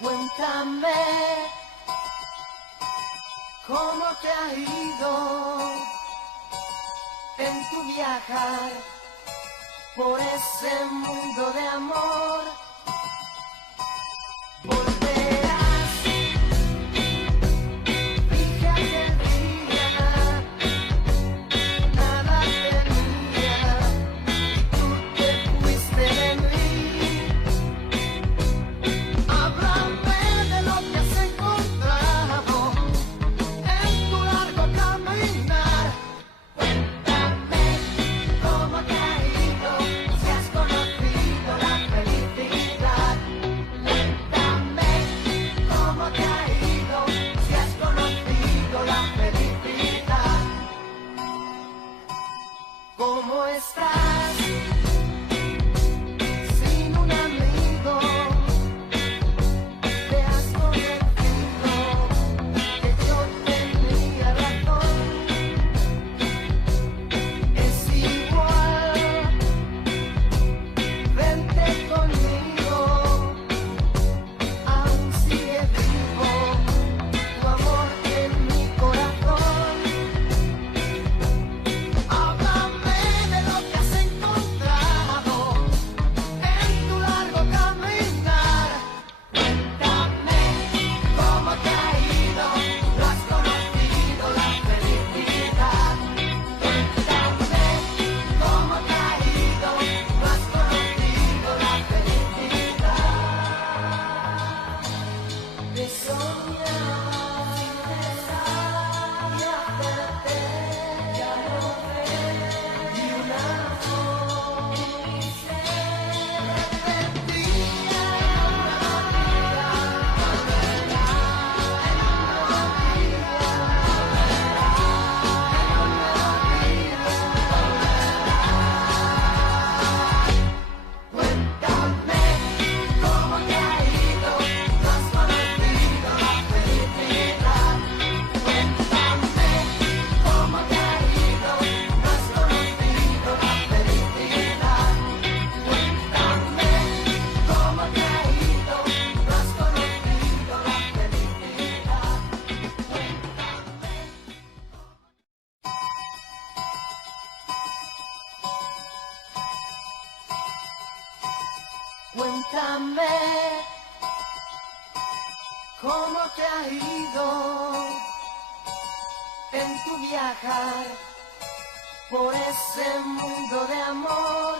Cuéntame cómo te ha ido en tu viajar por ese mundo de amor. Volverás, dije aquel día, nada tenía, tú te fuiste de mí. Háblame de lo que has encontrado en tu largo caminar. Cuéntame cómo te ha ido, si has conocido la felicidad. Cuéntame cómo te ha ido, si has conocido la felicidad. ¿Cómo estás sin un amigo? Te has convencido que yo tenía razón. Es igual, vente conmigo, aún sigue vivo tu amor en mi corazón. Háblame de lo que has encontrado en tu largo caminar. Cuéntame cómo te ha ido, lo has conocido la felicidad. Cuéntame cómo te ha ido, lo has conocido la felicidad. De soñar sin cesar y hacerte ya no ver, y una voz en mi ser repetía, cuéntame cómo te ha ido, lo has conocido la felicidad. Cuéntame cómo te ha ido, lo has conocido la felicidad. Cuéntame cómo te ha ido, lo has conocido la felicidad. Cuéntame cómo te ha ido en tu viajar por ese mundo de amor.